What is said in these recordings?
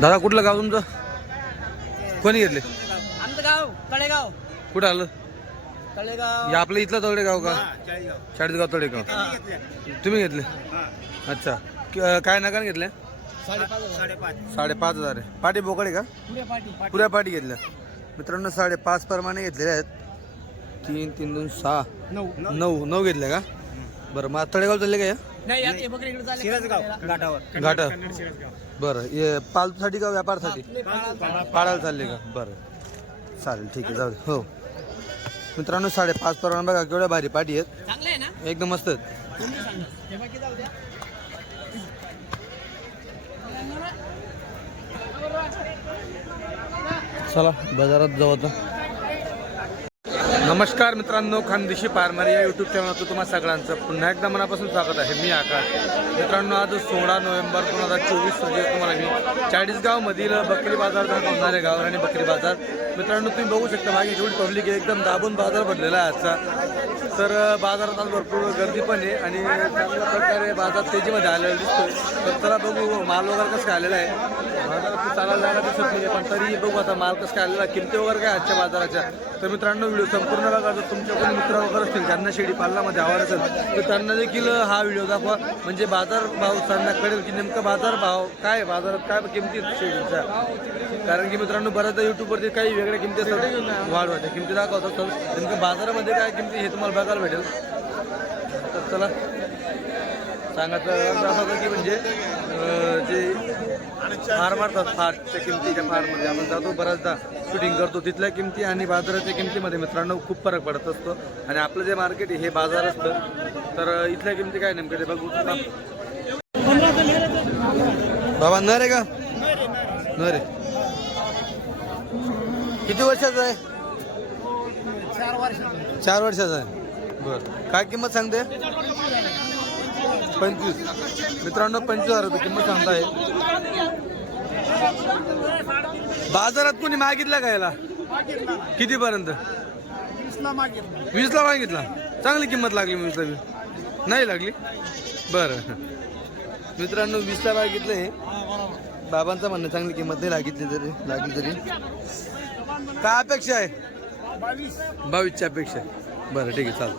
दादा कुठलं गाव तुमचं? कोणी घेतले? आमचं गाव कळेगाव कुठं आलं? कळेगाव हे आपलं इथलं तळे गाव का चाळीसगाव. चाळीसगाव तळे गाव तुम्ही घेतले? अच्छा. क- काय नका घेतले? साडेपाच हजार आहे. पाटी बोकडे का? पुढे पाठी पुऱ्या पाटी घेतल्या. मित्रांनो साडेपाच प्रमाणे घेतलेले आहेत. तीन तीन दोन सहा. नऊ. नऊ. नऊ घेतले का? बरं मग तळेगाव चालले का या नाही हे बकरी इकडे चालले. घाट बरं. हे पालतूसाठी का व्यापारासाठी? पाळायला चालले. का? बरं. चालेल ठीक आहे. जाऊ दे. हो. मित्रांनो साडेपाच प्रमाणे बघा केवढ्या भारी पाटी आहेत. चांगले आहे ना? एकदम मस्त आहेत. चला बाजारात जाऊ आता. नमस्कार मित्रांनो खानदेशी पारमारी या यूट्यूब चॅनलवर तुम्हा सगळ्यांचं पुन्हा एकदा मनापासून स्वागत आहे. मी आकाश. मित्रांनो आज सोळा नोव्हेंबर दोन हजार चोवीस रोजी तुम्हाला मी चाळीसगावमधील बकरी बाजार होणारे गाव आणि बकरी बाजार. मित्रांनो तुम्ही बघू शकता मागे जेवढी पब्लिक आहे एकदम दाबून बाजार भरलेला आहे आजचा. तर बाजारात आज भरपूर गर्दी पण आहे आणि चांगल्या प्रकारे बाजार तेजीमध्ये आलेला दिसतो तर त्याला बघू माल वगैरे कसं आलेला आहे. बाजारात चालायला जायला दिसत नाही पण तरी बघू आता माल कसं काय आलेला आहे, किमती वगैरे काय आजच्या बाजाराच्या. तर मित्रांनो व्हिडिओ संपूर्ण बघा जर तुमच्या कोणी मित्र वगैरे असतील त्यांना शेळी पालनामध्ये आवड असेल तर त्यांना देखील हा व्हिडिओ दाखवा. म्हणजे बाजार भाव त्यांना कळेल की नेमका बाजार भाव काय बाजारात काय किमती शेळीचा कारण की मित्रांनो बऱ्याचदा युट्यूबवरती काही वेगळ्या किमती असतात. वाढवायच्या किमती दाखवतात. तर नेमकं बाजारामध्ये काय किमती हे तुम्हाला बघायला भेटेल. तर चला. सांगायचं असं होतं की म्हणजे जे फार मारतात. फारच्या किमतीच्या फारमध्ये. आपण जातो बऱ्याचदा शूटिंग करतो. तिथल्या किमती आणि बाजाराच्या किमतीमध्ये मित्रांनो खूप फरक पडत असतो. आणि आपलं जे मार्केट आहे हे बाजार असतं. तर इथल्या किमती काय नेमकं ते बघू. बाबा न रे का? न रे किती वर्षाचा आहे? चार चार वर्षाचा आहे. बर. काय किंमत सांगते? पंचवीस. मित्रांनो पंचवीस हजार रुपये किंमत सांगताय बाजारात कोणी मागितला का याला? कितीपर्यंत? वीसला वीसला मागितला. चांगली किंमत लागली वीसला बी. नाही लागली? बरं. मित्रांनो वीसला मागितलंय बाबांचं म्हणणं चांगली किंमत नाही लागितली तरी लागली तरी. काय अपेक्षा आहे? बावीसची अपेक्षा आहे. बरं ठीक आहे चालेल.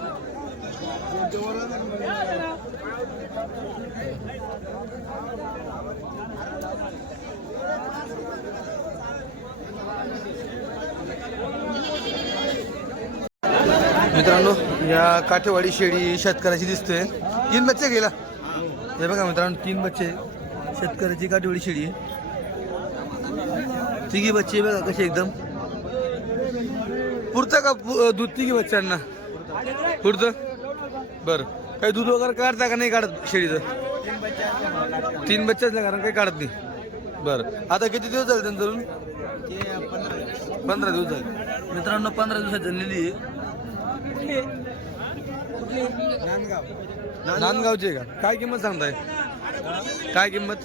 मित्रांनो या काठेवाडी शेळी शेतकऱ्याची दिसते तीन बच्चे गेला हे बघा मित्रांनो तीन बच्चे शेतकऱ्याची काठेवाडी शेळी तिघी बच्चे बघा कशी एकदम. पुरतं का दूध तिघी बच्चांना पुरतं. बरं. काही दूध वगैरे काढता का नाही काढत शेळीचं? तीन बच्चाच नाही कारण काही काढत नाही. बरं. आता किती दिवस झाले त्यांचं धरून पंधरा दिवस झाले. मित्रांनो पंधरा दिवसात झालेली आहे. नांदगावची आहे का? काय किंमत सांगताय? काय किंमत?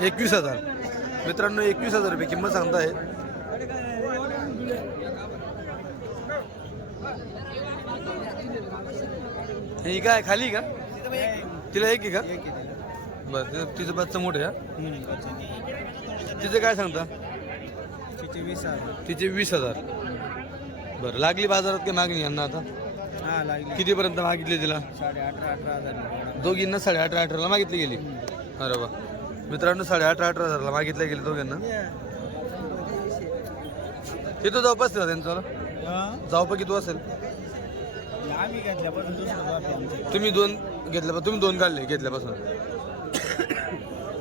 एकवीस हजार. मित्रांनो एकवीस हजार रुपये किंमत सांगताय. ही काय खाली का? तिला एक आहे का? बरं तिचं तिचं बच्चं मोठं आहे हा? तिचं काय सांगता? तिचे वीस हजार. तिचे वीस हजार. बरं लागली बाजारात काय मागणी यांना आता? हा लागली. कितीपर्यंत मागितली तिला? साडे अठरा अठरा हजार. दोघींना साडे अठरा अठराला मागितली गेली. अरे वा. मित्रांनो साडे अठरा अठरा हजारला मागितल्या गेली दोघांना. किती जाऊ बसतील त्यांचं जाऊ पण किती असेल आम्ही घेतल्यापासून दुसरं बाप आहे आमचं. तुम्ही दोन घेतल्या तुम्ही दोन काढले घेतल्यापासून.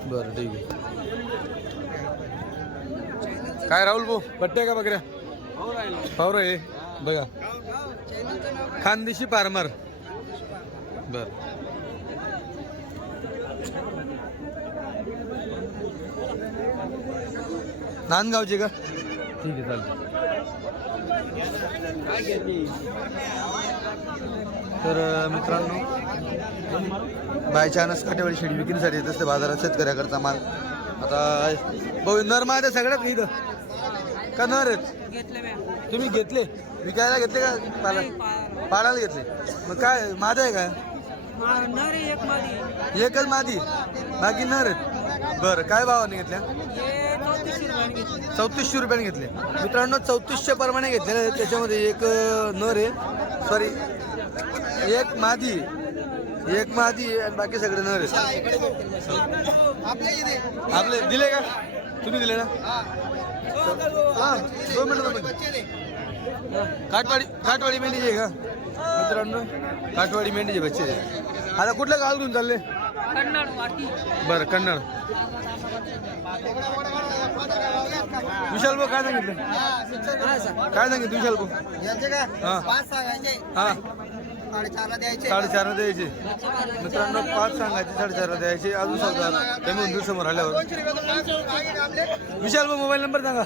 बरं ठीक आहे. काय राहुल भाऊ पट्ट्या का बकऱ्या? पावर आहे. बघा. खानदेशी पारमार बर. नांदगावची का? ठीक आहे चालेल तर मित्रांनो बाय चानस काटेवाडी शेळी विक्रीसाठी येत असते बाजारात शेतकऱ्याकडचा माल. आता भाऊ नर माझ्या सगळ्यात इथं. का नर आहेत? तुम्ही घेतले? विकायला घेतले का पाला? पाळायला. घेतले? मग काय माझं आहे का? नर एक मादी. एकच मादी? बाकी नर आहेत? बरं काय भावाने घेतल्या? चौतीसशे रुपयाने घेतले. मित्रांनो चौतीसशे प्रमाणे आहेत त्याच्यामध्ये एक नर आहे. सॉरी एक मादी. एक मादी आणि बाकी सगळे नर आपले दिले का? तुम्ही दिले ना? हा दोन मिनिट काटवाडी काटवाडी मेंढीचे आहे का? मित्रांनो काटवाडी मेंढीचे बच्चे. आता कुठलं गाव घेऊन चालले? बरं कन्नड. विशाल भाऊ काय सांगितलं? काय सांगितलं विशाल भाऊ? हा. हा. साडेचारला द्यायचे. मित्रांनो पाच सांगायचे साडेचारला द्यायचे. अजून कमी होऊन दिवस समोर आल्यावर. विशाल भाऊ मोबाईल नंबर सांगा.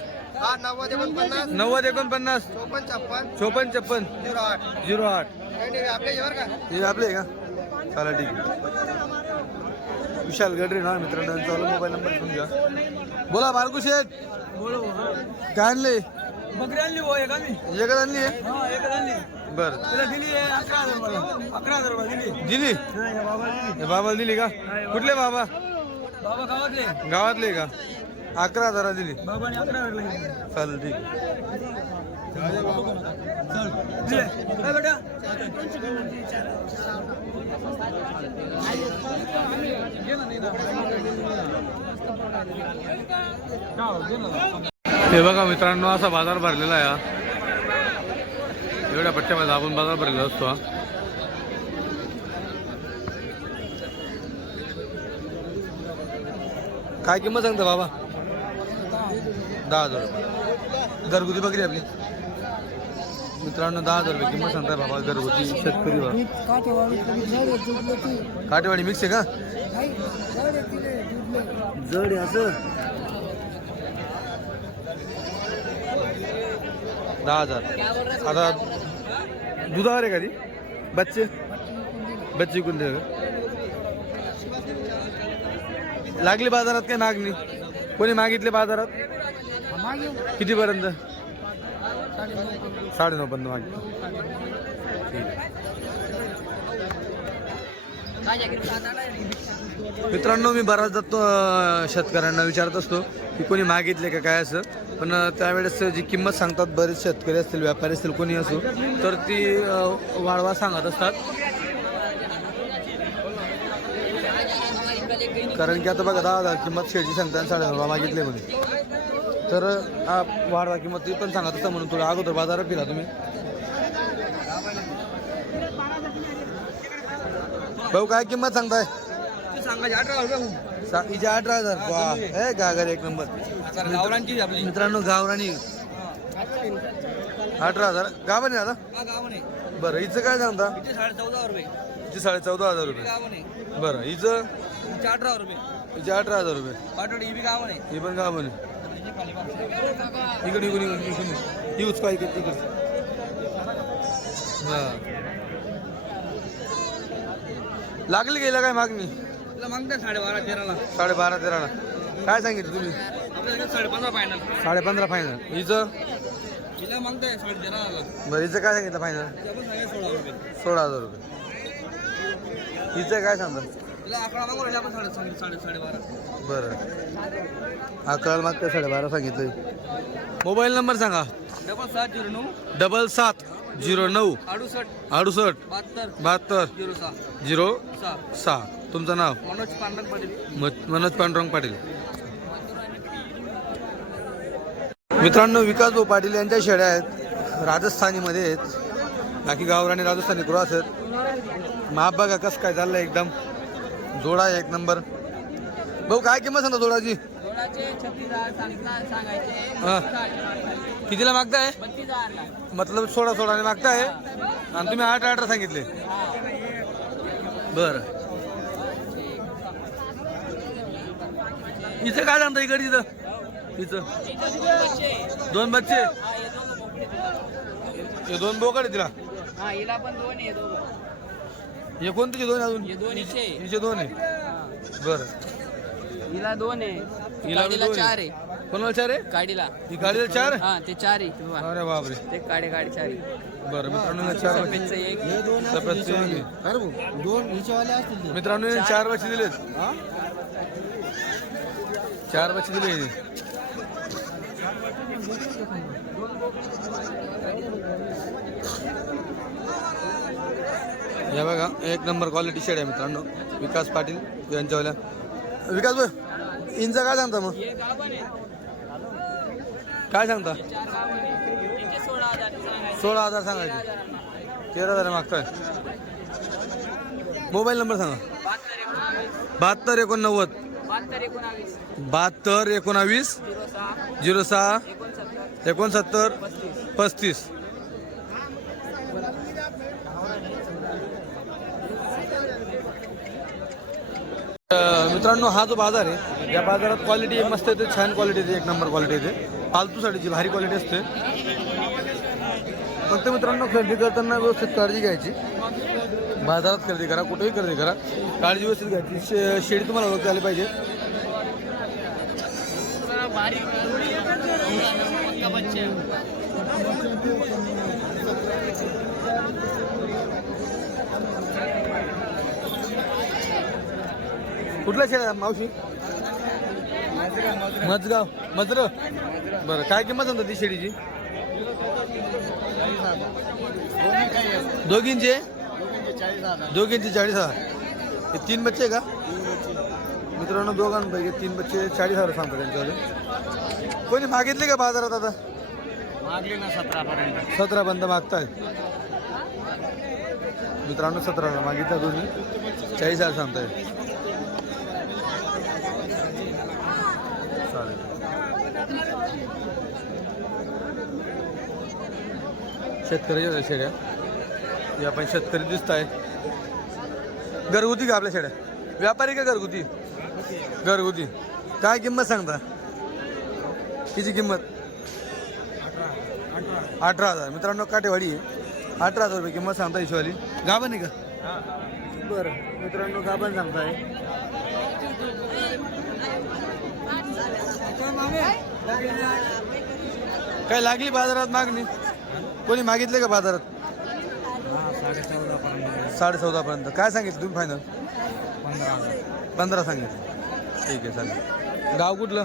नव्वद एकोणपन्नास नव्वद एकोणपन्नास चोपन्न छप्पन चोपन्न छप्पन झिरो आठ. झिरो आठ. आपले यावर का? हे आपले आहे का? चला ठीक आहे. विशाल गडरे ना मित्रांनो यांचा मोबाईल नंबर घेऊन घ्या बोला बारकू शेठ. काय आणले? बकरी आणली भाऊ एक आम्ही. एकच आणली आहे? हा एक आणली. बर. तिला दिली आहे अकरा हजार रुपये अकरा हजार रुपये दिली. दिली? या बाबाला दिली. हे बाबाला दिली का? कुठले बाबा? बाबा गावातले. गावातले का? अकरा हजारा दिली. बाबाने अकरा हजार चालेल ठीक. हे बघा मित्रांनो असा बाजार भरलेला आहे एवढ्या पट्ट्यामध्ये आपण बाजार भरलेला असतो काय किंमत सांगता बाबा? दहा हजार रुपये. घरगुती बकरी आपली. मित्रांनो दहा हजार रुपये किंमत सांगताय बाबा घरगुती शेतकरी काटेवाडी मिक्स आहे का? जड आहे असं. दहा हजार. आता दुधावर आहे का ती? बच्चे? बच्चे कोणते लागली बाजारात काय मागणी? कोणी मागितले बाजारात? कितीपर्यंत? साडेनऊ पर्यंत मागितलं मित्रांनो मी बराच जातो शेतकऱ्यांना विचारत असतो की कोणी मागितले का काय असं. पण त्यावेळेस जी किंमत सांगतात बरेच शेतकरी असतील व्यापारी असतील कोणी असो तर ती वाढवा सांगत असतात. कारण की आता बघा दहा हजार किंमत शेळची सांगताना आणि साडेनऊ मागितले म्हणे तर वाढवा किंमत ती पण सांगत असता म्हणून थोडं अगोदर बाजारात फिरा तुम्ही. भाऊ काय किंमत सांगताय? सांगायचे अठरा हजार. वा हे गागर एक नंबर. गावरांची आपली. मित्रांनो गावराणी अठरा हजार. गावाने आता? हा गावाने बरं हिचं काय सांगता? रुपये. हिची साडे चौदा हजार रुपये. बरं हिचं? अठरा रुपये. हिचे अठरा हजार रुपये. ही गावाने ही पण गावाने इकडे इकडे इकडे इकडे यूज काय इकडे इकडे? हा. लागली गेला काय मागणी? तिला मागतात साडेबारा तेराला. साडेबारा तेराला. काय सांगितलं तुम्ही? आपल्या साडे पंधरा फायनल साडे पंधरा फायनल हिचं साडे तेराला बरं हिचं काय सांगितलं फायनल सोळा रुपये. सोळा हजार रुपये. हिचं काय सांगता अकरा आपण साडे साडेबारा. बरं. अकराला मागते साडेबारा सांगितलं मोबाईल नंबर सांगा. डबल सात झिरो नऊ. डबल सात झिरो नऊ. अडुसष्ट. अडुसष्ट. बहात्तर. बहात्तर. झिरो सहा. झिरो सहा. तुमचं नाव? मनोज पांडक पाटील. मनोज पांडुरंग पाटील. मित्रांनो विकास भाऊ पाटील यांच्या शेळ्या आहेत. राजस्थानीमध्ये आहेत. बाकी गावराणी राजस्थानी क्रॉस आहेत. माप बघा कसं काय चाललंय एकदम. जोडा आहे एक नंबर. भाऊ काय किंमत सांगता जोडाची. कितीला मागताय? मतलब सोळा सोळाने मागताय? आणि तुम्ही आठ आठ सांगितले. बर. इथं काय सांगता इकडे इथं इथं. दोन बच्चे? हे दोन बोकड तिला. हा कोणते दोन अजून? हे दोन आहे. बरं. हिला दोन आहे. गाडीला चार आहे. कोणाला चार आहे? गाडीला. ही गाडीला चार हा ते चार आहे. अरे बापरे. ते काडे गाडी चार आहे. बरं मित्रांनो चार मित्रांनो चार. वर्ष दिले चार वर्ष दिले हे बघा एक नंबर क्वालिटी शेड आहे मित्रांनो. विकास पाटील यांच्यावाल्या. विकास भाई इंचा काय सांगता मग? काय सांगता? सोळा हजार सांगायचे. तेरा हजार मागताय. मोबाईल नंबर सांगा. बहात्तर एकोणनव्वद. बहात्तर एकोणावीस. झिरो सहा. एकोणसत्तर. पस्तीस. मित्रांनो हा जो बाजार आहे या बाजारात क्वालिटी मस्त येते छान क्वालिटी येते एक नंबर क्वालिटी येते फालतूसाठीची भारी क्वालिटी असते फक्त मित्रांनो खरेदी करताना व्यवस्थित काळजी घ्यायची. बाजारात खरेदी करा कुठेही खरेदी करा. काळजी व्यवस्थित घ्यायची. शे शेडी तुम्हाला ओळखता आली पाहिजे. कुठल्या शेळ्या मावशी? मजगाव. मजर? बरं काय किंमत म्हणतात ती शेळीची दोघींचे? दोघींचे चाळीस हजार. हे तीन बच्चे का? मित्रांनो दोघांपैकी तीन बच्चे चाळीस हजार सांगतात त्यांच्यावाले कोणी मागितले का बाजारात आता? सतरा पर्यंत सतरा बंद मागताय. मित्रांनो सतराला मागितल्या दोन्ही चाळीस हजार सांगताय. शेतकऱ्याच्या होत्या शेड्या. या पण शेतकरी दिसत आहेत घरगुती का आपल्या शेड्या? व्यापारी का घरगुती? घरगुती. काय किंमत सांगता? किती किंमत? अठरा हजार. मित्रांनो काटेवाडी आहे. अठरा हजार रुपये किंमत सांगता हिशोवाली गाभण आहे का? बरं. मित्रांनो गाभण सांगताय. काय लागली बाजारात मागणी? कोणी मागितले का बाजारात? साडे चौदा पर्यंत साडे चौदा पर्यंत काय सांगितलं तुम्ही फायनल पंधरा सांगितलं. ठीक आहे चालेल. गाव कुठलं?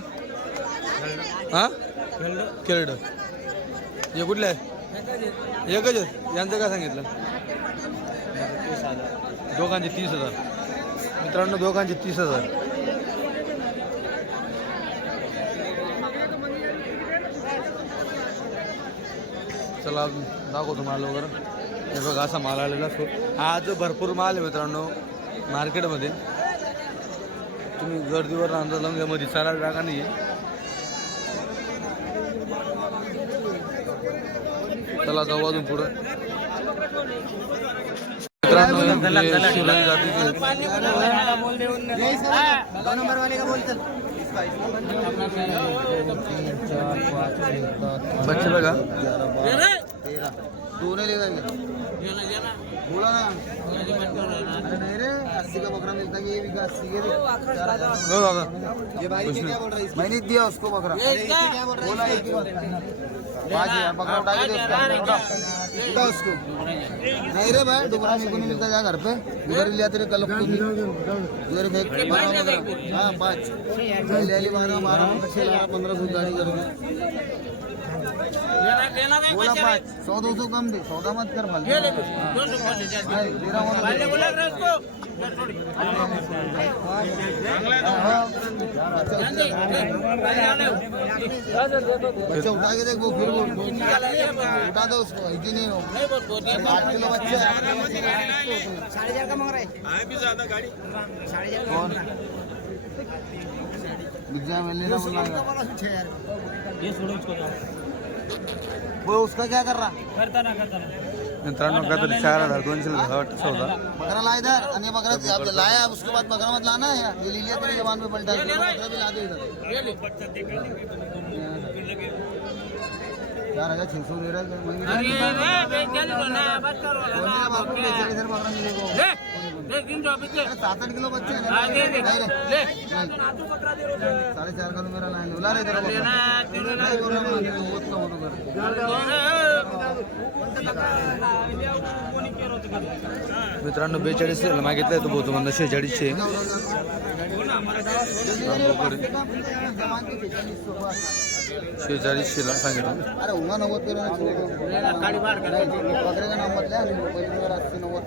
हां? केरड हे कुठलं आहे? एकच आहे. यांचं काय सांगितलं? दोघांचे तीस हजार. मित्रांनो दोघांचे तीस हजार. चला दाखवतो माल वगैरे. हे बघा असा माल आलेला असतो. आज भरपूर माल आहे मित्रांनो मार्केटमध्ये. तुम्ही गर्दीवर अंदाज लावून घ्या मध्ये चालायला जागा नाही चला जाऊ अजून पुढं. मित्रांनो जातीचे आहेत. दो नंबर वाले का बोलतात बच्चे बघा तेरा दोन बोला ना। अरे नहीं रे अस्सी का बकरा मिलता है ये भी का अस्सी के दे चार हजार। हो बाबा ये भाई ने क्या बोल रहा है मैंने दिया उसको बकरा। बोला एक ही बात पाँच हजार बकरा उठा के दे उसका। नहीं रे भाई दोबारा मेरे को नहीं मिलता जा घर पे। उधर लिया तेरे कल को उधर फेंक हाँ पाँच पहले वाली बारह बारह छः लाख पंद्रह सौ गाड़ी कर। बोला पाँच सौ दो सौ कम दे। सौदा मत कर वाला बच्चा उठा के देख वो फिर उठा दो उसको नहीं हो आठ किलो बच्चे साढ़े चार का मांग रहा? है कौन विजय मिलने ना बोला वो उसका क्या कर रहा मित्रांनो का तरी चार हज़ार दोनशे वाटतं सौदा बकरा ला इधर अन्य बकरा लाया उसके बाद बकरा मत लाना है ये ले लिया तेरी जबान पे पलटा बकरा भी ला दे इधर। चार हजार छह सौ दे रहा है सात आठ किलो बच्चे हैं। साढ़े चार किलो मेरा लाइन ला रहे इधर बकरा नहीं बोल रहा मैं बहुत कम तो कर मित्रांनो बेचाळीस मागितलंय तो बहुत म्हणता शेहेचाळीसशे बस शेहेचाळीसशेला सांगितलं. अरे उमा नव्वद पेरा पकडेगा नाम मधल्या आणि पहिल्यांदा अस्सी नव्वद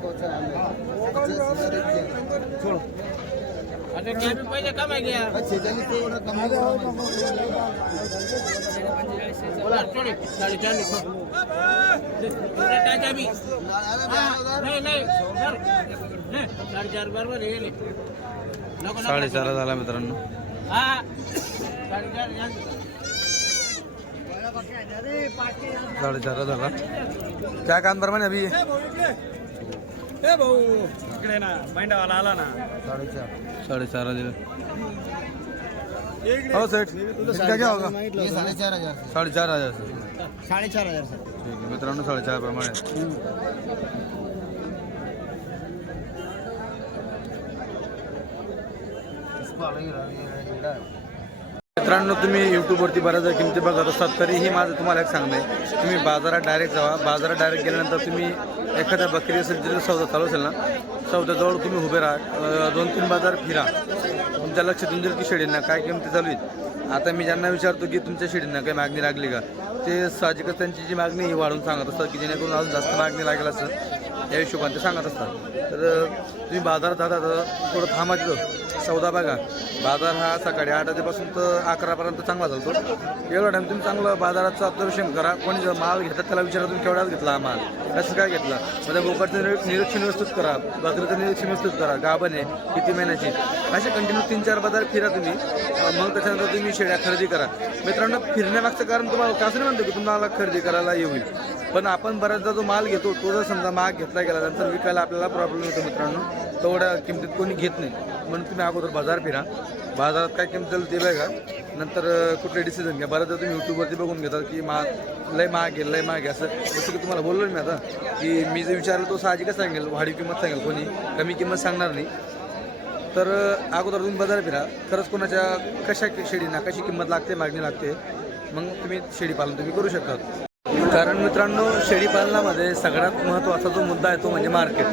एवढं कमी साडेचार झाला मित्रांनो. साडेचार झाला त्या कांदर म्हणे अभि? ए भाऊ इकडे. ना आला ना. साडेचार. साडेचार दिलं हो सेठ. क्या क्या होगा. हे साडेचार हजार साडेचार हजार सर. साडेचार हजार सर. ठीक आहे मित्रांनो साडेचार प्रमाणे. मित्रांनो तुम्ही यूट्यूबवरती बऱ्याच किमती बघत असतात तरीही माझं तुम्हाला एक सांगणं आहे. तुम्ही बाजारात डायरेक्ट जावा. बाजारात डायरेक्ट गेल्यानंतर तुम्ही एखाद्या बकरी असेल तिथे सौदा चालू असेल ना सौद्याजवळ तुम्ही उभे राहा. दोन तीन बाजार फिरा. तुमच्या लक्षात येऊन जाईल की शेडींना काय किमती चालू आहेत. आता मी ज्यांना विचारतो की तुमच्या शेडींना काही मागणी लागली का? ते साहजिकच त्यांची जी मागणी ही वाढवून सांगत असतात की जेणेकरून अजून जास्त मागणी लागेल असं या हिशोबाने ते सांगत असतात. तर तुम्ही बाजारात जाता तर थोडं थांबा तिथं. सौदा बघा. बाजार हा सकाळी आठ वाजेपासून तर अकरापर्यंत चांगला चालतो. एवढा टाइम तुम्ही चांगलं बाजाराचं ऑब्झर्वेशन करा. कोणी जर माल घेतात त्याला विचारा तुम्ही केवढाच घेतला हा माल. कसं काय घेतला? म्हणजे बोकडचं निरीक्षण व्यवस्थित करा. बकरीचं निरीक्षण व्यवस्थित करा. गाभण आहे किती महिन्याची असे कंटिन्यू तीन चार बाजार फिरा तुम्ही. मग त्याच्यानंतर तुम्ही शेड्या खरेदी करा. मित्रांनो फिरण्यामागचं कारण तुम्हाला कसं नाही म्हणतो की तुम्हाला खरेदी करायला येईल पण आपण बऱ्याचदा जो माल घेतो तो जर समजा माग घेतला गेला नंतर विकायला आपल्याला प्रॉब्लेम होतो मित्रांनो तेवढ्या किमतीत कोणी घेत नाही. म्हणून तुम्ही अगोदर बाजार फिरा. बाजारात काय किंमत झाली ते बघा. नंतर कुठले डिसिजन घ्या. बऱ्याचदा तुम्ही यूट्यूबवरती बघून घेतात की मा लय महाग आहे लय महाग आहे असं जसं की तुम्हाला बोललो मी आता की मी जे विचारलं तो साहजिकच सांगेल. वाढीव किंमत सांगेल कोणी कमी किंमत सांगणार नाही. तर अगोदर तुम्ही बाजार फिरा. खरंच कोणाच्या कशा शेळीना कशी किंमत लागते मागणी लागते मग तुम्ही शेळी पालन तुम्ही करू शकता कारण मित्रांनो शेळी पालनामध्ये सगळ्यात महत्त्वाचा जो मुद्दा आहे तो म्हणजे मार्केट.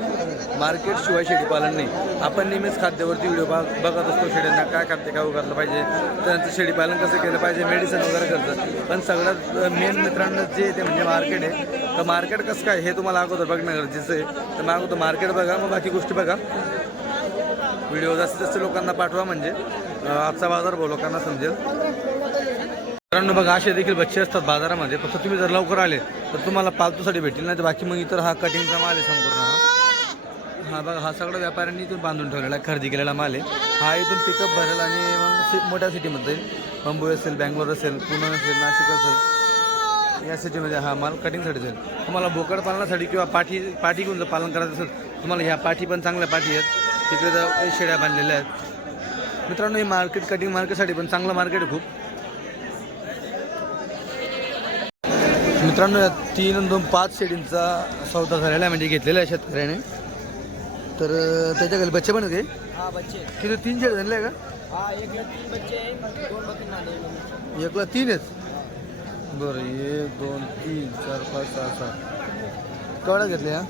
मार्केटशिवाय शेळी पालन नाही. आपण नेहमीच खाद्यावरती व्हिडिओ बघत असतो शेळ्यांना काय खाद्य काय उघडलं पाहिजे. त्यांचं शेळीपालन कसं केलं पाहिजे मेडिसिन वगैरे करतं पण सगळ्यात मेन मित्रांनो जे ते म्हणजे मार्केट आहे. तर मार्केट कसं काय हे तुम्हाला अगोदर बघणं गरजेचं आहे. तर मग अगोदर मार्केट बघा मग बाकी गोष्टी बघा. व्हिडिओ जास्तीत जास्त लोकांना पाठवा म्हणजे. आजचा बाजार भाव लोकांना समजेल. मित्रांनो बघा असे देखील बच्चे असतात बाजारामध्ये. फक्त तुम्ही जर लवकर आले तर तुम्हाला पालतूसाठी भेटेल नाही तर बाकी मग इतर हा कटिंगचा माल आहे संपूर्ण हा. हा बघा हा सगळा व्यापाऱ्यांनी इथून बांधून ठेवलेला आहे खरेदी केलेला माल आहे. हा इथून पिकअप भरेल आणि मग सि- मोठ्या सिटीमध्ये जाईल. मुंबई असेल बँगलोर असेल पुणे असेल नाशिक असेल या सिटीमध्ये हा माल कटिंगसाठी जाईल. तुम्हाला बोकड पालनासाठी किंवा पाठी पाठी घेऊन जर पालन करायचं असेल तुम्हाला ह्या पाठी पण चांगल्या पाठी आहेत. तिकडे जर शेड्या बांधलेल्या आहेत. मित्रांनो हे मार्केट कटिंग मार्केटसाठी पण चांगलं मार्केट आहे खूप. मित्रांनो या तीन दोन पाच शेडींचा सौदा झालेला आहे म्हणजे घेतलेला आहे शेतकऱ्याने. तर अं, त्याच्या घरी बच्चे पण हा? बच्चे. किती तीन शेड झाले आहे हा तीन बच्चे का एकला तीन आहेत? बरं एक दोन तीन चार पाच सहा सात. केवढ्या घेतल्या?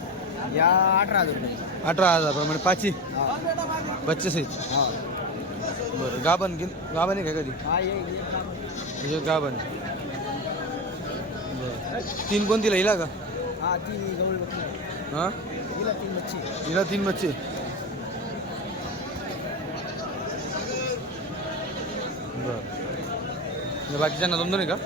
या अठरा हजार रुपये. अठरा हजार प्रमाणे पाचही हा. बच्चे सहित हा. बरं घेऊन गाभण आहे का कधी? हा एक एक लाख. म्हणजे गाभण बरं तीन कोण दिला? हिला का? हा तीन गवळी बकरी हां? हिला तीन बच्चे हिला तीन बच्चे बरं. बाकीच्यांना दोन आहे का?